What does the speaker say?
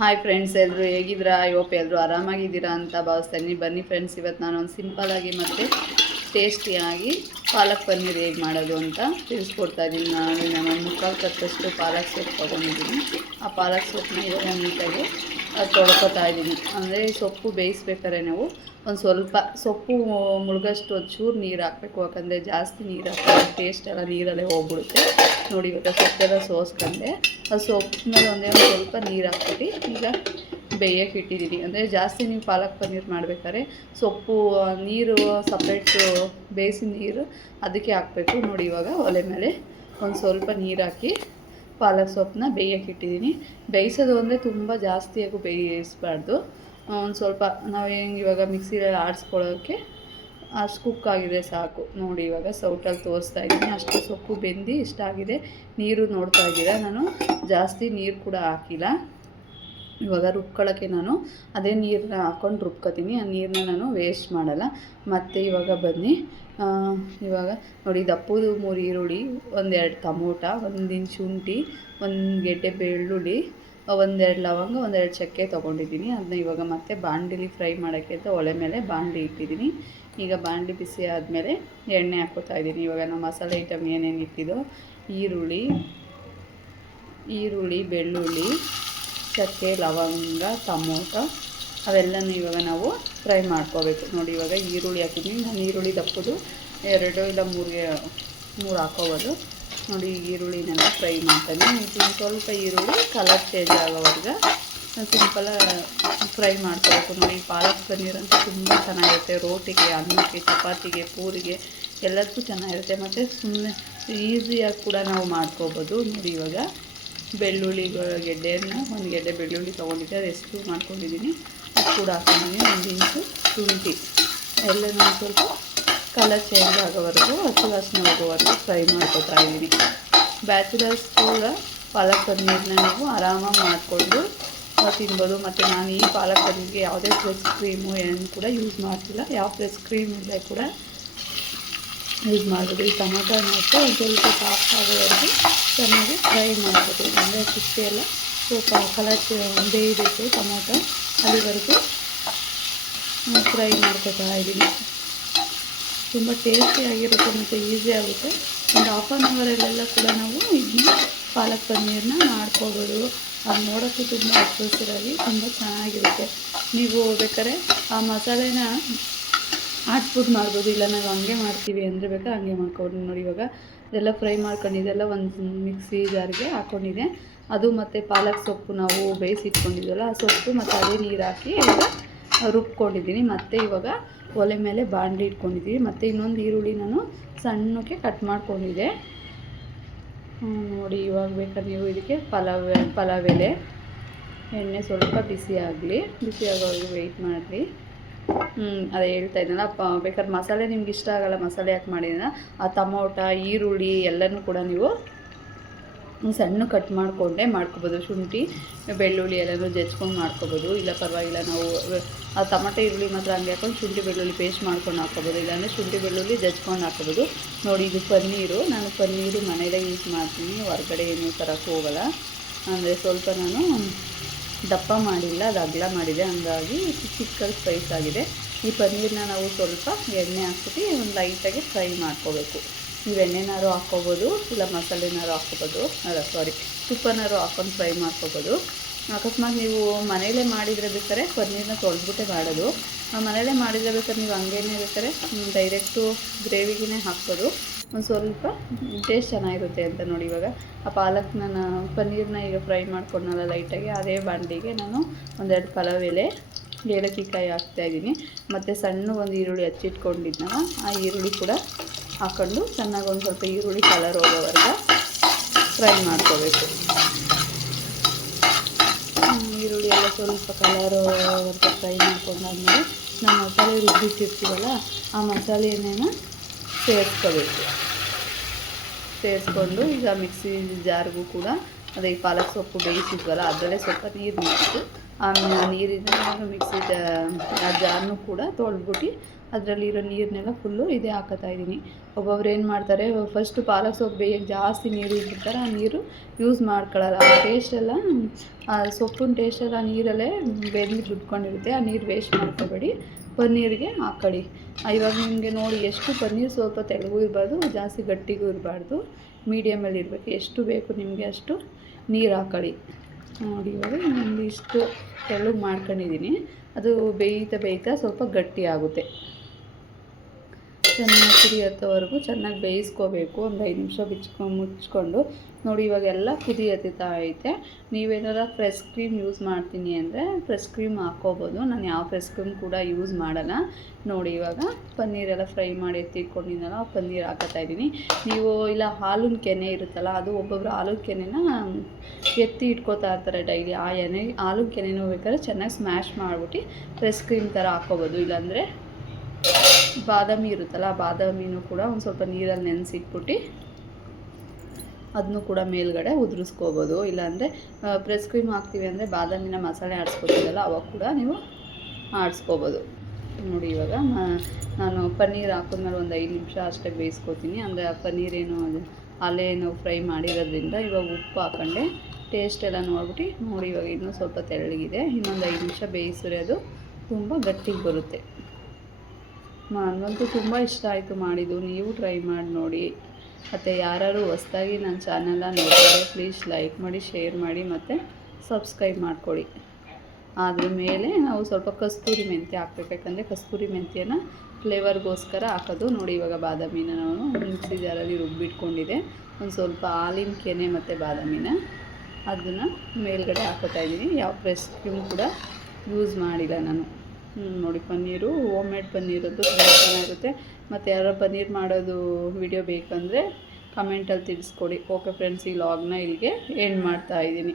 Hi friends, ಎಲ್ಲರೂ ಹೇಗಿದ್ದೀರಾ? I hope ಎಲ್ಲರೂ ಆರಾಮಾಗಿದ್ದೀರಾ ಅಂತ ಭಾವಿಸ್ತೀನಿ. ಬನ್ನಿ ಫ್ರೆಂಡ್ಸ್, ಇವತ್ತು ನಾನು ಒಂದು ಸಿಂಪಲಾಗಿ ಮತ್ತು ಟೇಸ್ಟಿಯಾಗಿ ಪಾಲಕ್ ಪನ್ನೀರ್ ಹೇಗೆ ಮಾಡೋದು ಅಂತ ತಿಳಿಸ್ಕೊಡ್ತಾ ಇದ್ದೀನಿ. ನಾನು ಒಂದು ಮುಕ್ಕಾಲು ಕಟ್ಟಷ್ಟು ಪಾಲಕ್ ಸೊಪ್ಪು ತೊಗೊಂಡಿದ್ದೀನಿ. ಆ ಪಾಲಕ್ ಸೊಪ್ಪನ್ನ ಇವಾಗ ನೀಟಾಗಿ ತೊಳ್ಕೊತಾ ಇದ್ದೀನಿ. ಅಂದರೆ ಸೊಪ್ಪು ಬೇಯಿಸ್ಬೇಕಾದ್ರೆ ನಾವು ಒಂದು ಸ್ವಲ್ಪ ಸೊಪ್ಪು ಮುಳುಗಷ್ಟು ಒಂಚೂರು ನೀರು ಹಾಕಬೇಕು. ಯಾಕಂದರೆ ಜಾಸ್ತಿ ನೀರು ಹಾಕಿದ್ರೆ ಟೇಸ್ಟ್ ಎಲ್ಲ ನೀರಲ್ಲೇ ಹೋಗ್ಬಿಡುತ್ತೆ. ನೋಡಿ, ಇವಾಗ ಸೊಪ್ಪೆಲ್ಲ ಸೋಸ್ಕೊಂಡೆ ಅದು ಸೊಪ್ಪು ಮೇಲೆ ಒಂದೇ ಒಂದು ಸ್ವಲ್ಪ ನೀರು ಹಾಕ್ಬಿಟ್ಟು ಈಗ ಬೇಯಕ್ಕೆ ಇಟ್ಟಿದ್ದೀನಿ. ಅಂದರೆ ಜಾಸ್ತಿ ನೀವು ಪಾಲಕ್ ಪನ್ನೀರ್ ಮಾಡಬೇಕಾದ್ರೆ ಸೊಪ್ಪು ನೀರು ಸಪ್ರೇಟು ಬೇಯಿಸಿದ ನೀರು ಅದಕ್ಕೆ ಹಾಕಬೇಕು. ನೋಡಿ, ಇವಾಗ ಒಲೆ ಮೇಲೆ ಒಂದು ಸ್ವಲ್ಪ ನೀರು ಹಾಕಿ ಪಾಲಕ್ ಸೊಪ್ಪನ್ನ ಬೇಯಕ್ಕೆ ಇಟ್ಟಿದ್ದೀನಿ. ಬೇಯಿಸೋದು ಅಂದರೆ ತುಂಬ ಜಾಸ್ತಿಯಾಗೂ ಬೇಯಿಸಬಾರ್ದು. ಒಂದು ಸ್ವಲ್ಪ ನಾವು ಹೆಂಗೆ ಇವಾಗ ಮಿಕ್ಸಿಯಲ್ಲಿ ಆಡಿಸ್ಕೊಳ್ಳೋಕ್ಕೆ ಅಷ್ಟು ಕುಕ್ ಆಗಿದೆ ಸಾಕು. ನೋಡಿ, ಇವಾಗ ಸೌಟಲ್ಲಿ ತೋರಿಸ್ತಾ ಇದ್ದೀನಿ. ಅಷ್ಟು ಸೊಪ್ಪು ಬೆಂದು ಇಷ್ಟ ಆಗಿದೆ. ನೀರು ನೋಡ್ತಾ ಇದ್ದೀರಾ, ನಾನು ಜಾಸ್ತಿ ನೀರು ಕೂಡ ಹಾಕಿಲ್ಲ. ಇವಾಗ ರುಬ್ಕೊಳ್ಳೋಕ್ಕೆ ನಾನು ಅದೇ ನೀರನ್ನ ಹಾಕ್ಕೊಂಡು ರುಬ್ಕೊತೀನಿ. ಆ ನೀರನ್ನ ನಾನು ವೇಸ್ಟ್ ಮಾಡಲ್ಲ. ಮತ್ತು ಇವಾಗ ಬನ್ನಿ, ಇವಾಗ ನೋಡಿ, ದಪ್ಪದು 3 ಈರುಳ್ಳಿ, 1-2 ಟಮೋಟ, 1 ಇಂಚ್ ಶುಂಠಿ, 1 ಗೆಡ್ಡೆ ಬೆಳ್ಳುಳ್ಳಿ, 1-2 ಲವಂಗ, 1-2 ಚಕ್ಕೆ ತೊಗೊಂಡಿದ್ದೀನಿ. ಅದನ್ನ ಇವಾಗ ಮತ್ತೆ ಬಾಣಲಿಲಿ ಫ್ರೈ ಮಾಡೋಕ್ಕೆ ಅಂತ ಒಲೆ ಮೇಲೆ ಬಾಣಲಿ ಇಟ್ಟಿದ್ದೀನಿ. ಈಗ ಬಾಣಲಿ ಬಿಸಿ ಆದಮೇಲೆ ಎಣ್ಣೆ ಹಾಕ್ಕೋತಾ ಇದ್ದೀನಿ. ಇವಾಗ ನಾವು ಮಸಾಲೆ ಐಟಮ್ ಏನೇನು ಇಟ್ಟಿದ್ದೋ ಈರುಳ್ಳಿ, ಬೆಳ್ಳುಳ್ಳಿ, ಚಕ್ಕೆ, ಲವಂಗ, ಟೊಮೊಟೊ ಅವೆಲ್ಲನೂ ಇವಾಗ ನಾವು ಫ್ರೈ ಮಾಡ್ಕೋಬೇಕು. ನೋಡಿ, ಇವಾಗ ಈರುಳ್ಳಿ ಹಾಕಿದ್ದೀನಿ. ನಾನು ಈರುಳ್ಳಿ ದಪ್ಪದು 2 ಇಲ್ಲ 3 ಹಾಕೋಬೋದು. ನೋಡಿ, ಈರುಳ್ಳಿನೆಲ್ಲ ಫ್ರೈ ಮಾಡ್ತಾನೆ. ಸ್ವಲ್ಪ ಈರುಳ್ಳಿ ಕಲರ್ ಚೇಂಜ್ ಆಗೋವರೆಗೆ ಸಿಂಪಲಾಗಿ ಫ್ರೈ ಮಾಡ್ಕೋಬೇಕು. ನೋಡಿ, ಪಾಲಕ್ ಪನ್ನೀರ್ ಅಂತ ತುಂಬ ಚೆನ್ನಾಗಿರುತ್ತೆ. ರೋಟಿಗೆ, ಅನ್ನಕ್ಕೆ, ಚಪಾತಿಗೆ, ಪೂರಿಗೆ ಎಲ್ಲದಕ್ಕೂ ಚೆನ್ನಾಗಿರುತ್ತೆ. ಮತ್ತು ಸುಮ್ಮನೆ ಈಸಿಯಾಗಿ ಕೂಡ ನಾವು ಮಾಡ್ಕೋಬೋದು. ನೋಡಿ, ಇವಾಗ ಬೆಳ್ಳುಳ್ಳಿ ಗೆಡ್ಡೆಯನ್ನು 1 ಗೆಡ್ಡೆ ಬೆಳ್ಳುಳ್ಳಿ ತೊಗೊಂಡಿದ್ದೆ, ಅದು ಎಷ್ಟು ಮಾಡ್ಕೊಂಡಿದ್ದೀನಿ ಅದು ಕೂಡ ಹಾಕೊಂಡಿದ್ದೀನಿ. 1 ಇಂಚು ಶುಂಠಿ ಎಲ್ಲನೂ ಸ್ವಲ್ಪ ಕಲರ್ ಚೇಂಜ್ ಆಗೋವರೆಗೂ ಹಸಿ ವಾಸನೆ ಹೋಗೋವರೆಗೂ ಫ್ರೈ ಮಾಡ್ಕೊತಾ ಇದ್ದೀನಿ. ಬ್ಯಾಚುಲರ್ಸ್ ಕೂಡ ಪಾಲಕ್ ಪನ್ನೀರನ್ನ ನೀವು ಆರಾಮಾಗಿ ಮಾಡಿಕೊಂಡು ತಿನ್ಬೋದು. ಮತ್ತು ನಾನು ಈ ಪಾಲಕ್ ಪನ್ನೀರ್ಗೆ ಯಾವುದೇ ಫ್ರೆಶ್ ಕ್ರೀಮು ಏನು ಕೂಡ ಯೂಸ್ ಮಾಡ್ತಿಲ್ಲ. ಯಾವ ಫ್ರೆಶ್ ಕ್ರೀಮ್ ಇಲ್ಲದೆ ಕೂಡ ಯೂಸ್ ಮಾಡ್ಬೋದು. ಈ ಟೊಮೊಟೊ ಮತ್ತು ಒಂದು ಸ್ವಲ್ಪ ಸಾಫ್ಟ್ ಆಗೋವರೆಗೂ ಚೆನ್ನಾಗಿ ಫ್ರೈ ಮಾಡ್ಕೊತೀನಿ. ಅಂದರೆ ಸಿಪ್ಪೆ ಎಲ್ಲ ಸ್ವಲ್ಪ ಕಲರ್ ಬೇಯಬೇಕು. ಟೊಮೊಟೊ ಅಲ್ಲಿವರೆಗೂ ಫ್ರೈ ಮಾಡ್ಕೊತಾ ಇದ್ದೀನಿ. ತುಂಬ ಟೇಸ್ಟಿಯಾಗಿರುತ್ತೆ ಮತ್ತು ಈಸಿ ಆಗುತ್ತೆ. ಒಂದು 1/2 ಅವರಲ್ಲೆಲ್ಲ ಕೂಡ ನಾವು ಇದನ್ನ ಪಾಲಕ್ ಪನ್ನೀರನ್ನ ಮಾಡ್ಕೋಬೋದು. ಅದು ನೋಡೋಕ್ಕೂ ತುಂಬ ಹಸಿರಾಗಿ ತುಂಬ ಚೆನ್ನಾಗಿರುತ್ತೆ. ನೀವು ಬೇಕಾದ್ರೆ ಆ ಮಸಾಲೆನ ಆಡ್ಸ್ಬಿಟ್ಟು ಮಾಡ್ಬೋದು. ಇಲ್ಲ ನಾವು ಹಂಗೆ ಮಾಡ್ತೀವಿ ಅಂದರೆ ಬೇಕಾದ್ರೆ ಹಂಗೆ ಮಾಡ್ಕೊಬೋದು. ನೋಡಿ, ಇವಾಗ ಇದೆಲ್ಲ ಫ್ರೈ ಮಾಡ್ಕೊಂಡಿದ್ದೆಲ್ಲ ಒಂದು ಮಿಕ್ಸಿ ಜಾರಿಗೆ ಹಾಕ್ಕೊಂಡಿದ್ದೆ. ಅದು ಮತ್ತು ಪಾಲಕ್ ಸೊಪ್ಪು ನಾವು ಬೇಯಿಸಿಟ್ಕೊಂಡಿದ್ವಲ್ಲ ಆ ಸೊಪ್ಪು ಮತ್ತು ಅದೇ ನೀರು ಹಾಕಿ ಇವಾಗ ರುಬ್ಕೊಂಡಿದ್ದೀನಿ. ಮತ್ತು ಇವಾಗ ಒಲೆ ಮೇಲೆ ಬಾಣಲಿ ಇಟ್ಕೊಂಡಿದ್ದೀವಿ. ಮತ್ತು ಇನ್ನೊಂದು ಈರುಳ್ಳಿ ನಾನು ಸಣ್ಣಕ್ಕೆ ಕಟ್ ಮಾಡ್ಕೊಂಡಿದ್ದೆ. ನೋಡಿ, ಇವಾಗ ಬೇಕಾದ್ರೆ ನೀವು ಇದಕ್ಕೆ ಪಲಾವ್ ಎಲೆ, ಎಣ್ಣೆ ಸ್ವಲ್ಪ ಬಿಸಿ ಆಗೋವರೆಗೂ ವೆಯ್ಟ್ ಮಾಡಿರಿ. ಅದೇ ಹೇಳ್ತಾ ಇದ್ದಲ್ಲ, ಬೇಕಾದ್ರೆ ಮಸಾಲೆ ನಿಮ್ಗೆ ಇಷ್ಟ ಆಗಲ್ಲ, ಮಸಾಲೆ ಯಾಕೆ ಮಾಡಿದ್ರೆ ಆ ಟೊಮೊಟೊ, ಈರುಳ್ಳಿ ಎಲ್ಲನೂ ಕೂಡ ನೀವು ಸಣ್ಣ ಕಟ್ ಮಾಡಿಕೊಂಡೇ ಮಾಡ್ಕೊಬೋದು. ಶುಂಠಿ, ಬೆಳ್ಳುಳ್ಳಿ ಎಲ್ಲನೂ ಜಜ್ಕೊಂಡು ಮಾಡ್ಕೊಬೋದು. ಇಲ್ಲ ಪರವಾಗಿಲ್ಲ, ನಾವು ಆ ಟೊಮೊಟೊ, ಈರುಳ್ಳಿ ಮಾತ್ರ ಹಂಗೆ ಹಾಕೊಂಡು ಶುಂಠಿ ಬೆಳ್ಳುಳ್ಳಿ ಪೇಸ್ಟ್ ಮಾಡ್ಕೊಂಡು ಹಾಕ್ಕೊಬೋದು. ಇಲ್ಲಾಂದರೆ ಶುಂಠಿ ಬೆಳ್ಳುಳ್ಳಿ ಜಜ್ಕೊಂಡು ಹಾಕ್ಕೊಬೋದು. ನೋಡಿ, ಇದು ಪನ್ನೀರು. ನಾನು ಪನ್ನೀರು ಮನೆಯಲ್ಲೇ ಯೂಸ್ ಮಾಡ್ತೀನಿ, ಹೊರಗಡೆ ಏನೂ ತರೋಕ್ಕೆ ಹೋಗಲ್ಲ. ಅಂದರೆ ಸ್ವಲ್ಪ ನಾನು ದಪ್ಪ ಮಾಡಿಲ್ಲ, ಅದು ಅಗಲ ಮಾಡಿದೆ, ಹಂಗಾಗಿ ಚಿಕ್ಕದು ಸ್ಪೈಸ್ ಆಗಿದೆ. ಈ ಪನ್ನೀರನ್ನ ನಾವು ಸ್ವಲ್ಪ ಎಣ್ಣೆ ಹಾಕ್ಬಿಟ್ಟು ಒಂದು ಲೈಟಾಗಿ ಫ್ರೈ ಮಾಡ್ಕೋಬೇಕು. ನೀವು ಎಣ್ಣೆನಾರು ಹಾಕ್ಕೋಬೋದು, ಇಲ್ಲ ಮಸಾಲೆನಾರು ಹಾಕ್ಕೋಬೋದು, ತುಪ್ಪನಾರು ಹಾಕ್ಕೊಂಡು ಫ್ರೈ ಮಾಡ್ಕೋಬೋದು. ಅಕಸ್ಮಾತ್ ನೀವು ಮನೆಯಲ್ಲೇ ಮಾಡಿದರೆ ಬೇಕಾದ್ರೆ ಪನ್ನೀರನ್ನ ತೊಳೆದ್ಬಿಟ್ಟೆ ಮಾಡೋದು. ಮನೆಯಲ್ಲೇ ಮಾಡಿದರೆ ಬೇಕಾದ್ರೆ ನೀವು ಹಂಗೇನೆ ಬೇಕಾದ್ರೆ ಡೈರೆಕ್ಟು ಗ್ರೇವಿಗೆ ಹಾಕ್ಬೋದು. ಒಂದು ಸ್ವಲ್ಪ ಟೇಸ್ಟ್ ಚೆನ್ನಾಗಿರುತ್ತೆ ಅಂತ. ನೋಡಿ, ಇವಾಗ ಆ ಪಾಲಕ್ನ ಪನ್ನೀರನ್ನ ಈಗ ಫ್ರೈ ಮಾಡ್ಕೊಂಡಲ್ಲ ಲೈಟಾಗಿ, ಅದೇ ಬಾಣಲಿಗೆ ನಾನು 1-2 ಪಲಾವ್ ಎಲೆ, ಏಲಕ್ಕಿಕಾಯಿ ಹಾಕ್ತಾಯಿದ್ದೀನಿ. ಮತ್ತು ಸಣ್ಣ ಒಂದು ಈರುಳ್ಳಿ ಹಚ್ಚಿಟ್ಕೊಂಡಿದ್ನಲ್ಲ ಆ ಈರುಳ್ಳಿ ಕೂಡ ಹಾಕ್ಕೊಂಡು ಚೆನ್ನಾಗಿ ಒಂದು ಸ್ವಲ್ಪ ಈರುಳ್ಳಿ ಕಲರ್ ಹೋಗೋವರೆಗೆ ಫ್ರೈ ಮಾಡ್ಕೋಬೇಕು. ಈರುಳ್ಳಿ ಎಲ್ಲ ಸ್ವಲ್ಪ ಕಲರ್ ಹೋಗೋವರೆಗೆ ಫ್ರೈ ಮಾಡ್ಕೊಂಡಾದ್ಮೇಲೆ ನಾವು ಮಸಾಲೆ ರುಬ್ಬಿಟ್ಟಿರ್ತೀವಲ್ಲ ಆ ಮಸಾಲೆನ ಸೇರಿಸ್ಕೊಂಡು ಈಗ ಮಿಕ್ಸಿ ಜಾರ್ಗೂ ಕೂಡ ಅದೇ ಈ ಪಾಲಕ್ ಸೊಪ್ಪು ಬೇಯಿಸಿದ್ವಲ್ಲ ಅದರಲ್ಲೇ ಸ್ವಲ್ಪ ನೀರು ಮಿಕ್ಕಿಟ್ಟು ಆಮೇಲೆ ನೀರಿನ ಮಿಕ್ಸಿ ಆ ಜಾರ್ನು ಕೂಡ ತೊಳೆದ್ಬಿಟ್ಟು ಅದರಲ್ಲಿರೋ ನೀರನ್ನೆಲ್ಲ ಫುಲ್ಲು ಇದೇ ಹಾಕತ್ತಾಯಿದ್ದೀನಿ. ಒಬ್ಬೊಬ್ರು ಏನು ಮಾಡ್ತಾರೆ, ಫಸ್ಟು ಪಾಲಕ್ ಸೊಪ್ಪು ಬೇಯಕ್ಕೆ ಜಾಸ್ತಿ ನೀರು ಇಟ್ಬಿಡ್ತಾರೆ, ಆ ನೀರು ಯೂಸ್ ಮಾಡ್ಕೊಳ್ಳಲ್ಲ. ಆ ಟೇಸ್ಟೆಲ್ಲ ಆ ಸೊಪ್ಪಿನ ಟೇಸ್ಟೆಲ್ಲ ಆ ನೀರಲ್ಲೇ ಬೆಂದು ಬಿಟ್ಕೊಂಡಿರುತ್ತೆ. ಆ ನೀರು ವೇಸ್ಟ್ ಮಾಡ್ಕೋಬೇಡಿ, ಪನ್ನೀರಿಗೆ ಹಾಕ್ಕೊಳ್ಳಿ. ಇವಾಗ ನಿಮಗೆ ನೋಡಿ ಎಷ್ಟು ಪನ್ನೀರ್ ಸ್ವಲ್ಪ ತೆಳ್ಳಗೂ ಇರಬಾರ್ದು, ಜಾಸ್ತಿ ಗಟ್ಟಿಗೂ ಇರಬಾರ್ದು, ಮೀಡಿಯಮಲ್ಲಿ ಇರಬೇಕು. ಎಷ್ಟು ಬೇಕು ನಿಮಗೆ ಅಷ್ಟು ನೀರು ಹಾಕ್ಕೊಳ್ಳಿ. ನೋಡಿ ಇವಾಗ ಒಂದು ಇಷ್ಟು ತೆಳ್ಳಗೆ ಮಾಡ್ಕೊಂಡಿದ್ದೀನಿ. ಅದು ಬೇಯ್ತಾ ಸ್ವಲ್ಪ ಗಟ್ಟಿ ಆಗುತ್ತೆ. ಚೆನ್ನಾಗಿ ಕುದಿ ಹತ್ತೋವರೆಗೂ ಚೆನ್ನಾಗಿ ಬೇಯಿಸ್ಕೋಬೇಕು. ಒಂದು 5 ನಿಮಿಷ ಮುಚ್ಕೊಂಡು. ನೋಡಿ ಇವಾಗೆಲ್ಲ ಕುದಿ ಹತ್ತುತ್ತಾ ಐತೆ. ನೀವೇನಾರ ಫ್ರೆಶ್ ಕ್ರೀಮ್ ಯೂಸ್ ಮಾಡ್ತೀನಿ ಅಂದರೆ ಫ್ರೆಶ್ ಕ್ರೀಮ್ ಹಾಕ್ಕೋಬೋದು. ನಾನು ಯಾವ ಫ್ರೆಶ್ ಕ್ರೀಮ್ ಕೂಡ ಯೂಸ್ ಮಾಡಲ್ಲ. ನೋಡಿ ಇವಾಗ ಪನ್ನೀರೆಲ್ಲ ಫ್ರೈ ಮಾಡಿ ಎತ್ತಿಟ್ಕೊಂಡಿದ್ದಲ್ಲ, ಆ ಪನ್ನೀರ್ ಹಾಕತ್ತಾಯಿದ್ದೀನಿ. ನೀವು ಇಲ್ಲ ಹಾಲಿನ ಕೆನೆ ಇರುತ್ತಲ್ಲ, ಅದು ಒಬ್ಬೊಬ್ರು ಹಾಲಿನ ಕೆನೆನ ಎತ್ತಿ ಇಟ್ಕೋತಾ ಇರ್ತಾರೆ ಡೈಲಿ. ಆ ಹಾಲಿನ ಕೆನೆನೂ ಬೇಕಾದ್ರೆ ಚೆನ್ನಾಗಿ ಸ್ಮ್ಯಾಶ್ ಮಾಡಿಬಿಟ್ಟು ಫ್ರೆಶ್ ಕ್ರೀಮ್ ಥರ ಹಾಕ್ಕೋಬೋದು. ಇಲ್ಲಾಂದರೆ ಬಾದಾಮಿ ಇರುತ್ತಲ್ಲ, ಬಾದಾಮಿನೂ ಕೂಡ ಒಂದು ಸ್ವಲ್ಪ ನೀರಲ್ಲಿ ನೆನೆಸಿಟ್ಬಿಟ್ಟು ಅದನ್ನು ಕೂಡ ಮೇಲ್ಗಡೆ ಉದುರಿಸ್ಕೋಬೋದು. ಇಲ್ಲಾಂದರೆ ಫ್ರೆಶ್ ಕ್ರೀಮ್ ಹಾಕ್ತೀವಿ ಅಂದರೆ ಬಾದಾಮಿನ ಮಸಾಲೆ ಆಡಿಸ್ಕೊತೀವಲ್ಲ, ಅವಾಗ ಕೂಡ ನೀವು ಆಡಿಸ್ಕೋಬೋದು. ನೋಡಿ ಇವಾಗ ನಾನು ಪನ್ನೀರ್ ಹಾಕಿದ್ಮೇಲೆ ಒಂದು 5 ನಿಮಿಷ ಅಷ್ಟೇ ಬೇಯಿಸ್ಕೊತೀನಿ. ಅಂದರೆ ಆ ಪನ್ನೀರೇನು ಅಲ್ಲೇನು ಫ್ರೈ ಮಾಡಿರೋದ್ರಿಂದ ಇವಾಗ ಉಪ್ಪು ಹಾಕೊಂಡೆ ಟೇಸ್ಟ್ ಎಲ್ಲ ನೋಡ್ಬಿಟ್ಟು. ನೋಡಿ ಇವಾಗ ಇನ್ನೂ ಸ್ವಲ್ಪ ತೆಳ್ಳಗಿದೆ. ಇನ್ನೊಂದು 5 ನಿಮಿಷ ಬೇಯಿಸಿದ್ರೆ ಅದು ತುಂಬ ಗಟ್ಟಿಗೆ ಬರುತ್ತೆ. ನನಗಂತೂ ತುಂಬ ಇಷ್ಟ ಆಯಿತು ಮಾಡಿದ್ದು. ನೀವು ಟ್ರೈ ಮಾಡಿ ನೋಡಿ. ಮತ್ತು ಯಾರು ಹೊಸ್ದಾಗಿ ನನ್ನ ಚಾನಲ್ನ ನೋಡಿದ್ರೆ ಪ್ಲೀಸ್ ಲೈಕ್ ಮಾಡಿ, ಶೇರ್ ಮಾಡಿ ಮತ್ತು ಸಬ್ಸ್ಕ್ರೈಬ್ ಮಾಡ್ಕೊಳ್ಳಿ. ಅದ್ರ ಮೇಲೆ ನಾವು ಸ್ವಲ್ಪ ಕಸ್ತೂರಿ ಮೆಂತ್ಯ ಹಾಕ್ಬೇಕು, ಯಾಕಂದರೆ ಕಸ್ತೂರಿ ಮೆಂತ್ಯನ ಫ್ಲೇವರ್ಗೋಸ್ಕರ ಹಾಕೋದು. ನೋಡಿ ಇವಾಗ ಬಾದಾಮಿನ ನಾನು ಮಿಕ್ಸಿ ಜಾರಲ್ಲಿ ರುಬ್ಬಿಟ್ಕೊಂಡಿದ್ದೆ. ಒಂದು ಸ್ವಲ್ಪ ಹಾಲಿನ ಕೆನೆ ಮತ್ತು ಬಾದಾಮಿನ ಅದನ್ನು ಮೇಲ್ಗಡೆ ಹಾಕೋತಾಯಿದ್ದೀನಿ. ಯಾವ ಫ್ರೆಶ್ ಕ್ರೀಮ್ ಕೂಡ ಯೂಸ್ ಮಾಡಿಲ್ಲ ನಾನು. ನೋಡಿ ಪನ್ನೀರು ಹೋಮ್ ಮೇಡ್ ಪನ್ನೀರದ್ದು ತುಂಬ ಚೆನ್ನಾಗಿರುತ್ತೆ. ಮತ್ತು ಯಾರೋ ಪನ್ನೀರ್ ಮಾಡೋದು ವಿಡಿಯೋ ಬೇಕಂದರೆ ಕಮೆಂಟಲ್ಲಿ ತಿಳಿಸ್ಕೊಡಿ. ಓಕೆ ಫ್ರೆಂಡ್ಸ್, ಈ ವ್ಲಾಗ್ನ ಇಲ್ಲಿಗೆ ಎಂಡ್ ಮಾಡ್ತಾಯಿದ್ದೀನಿ.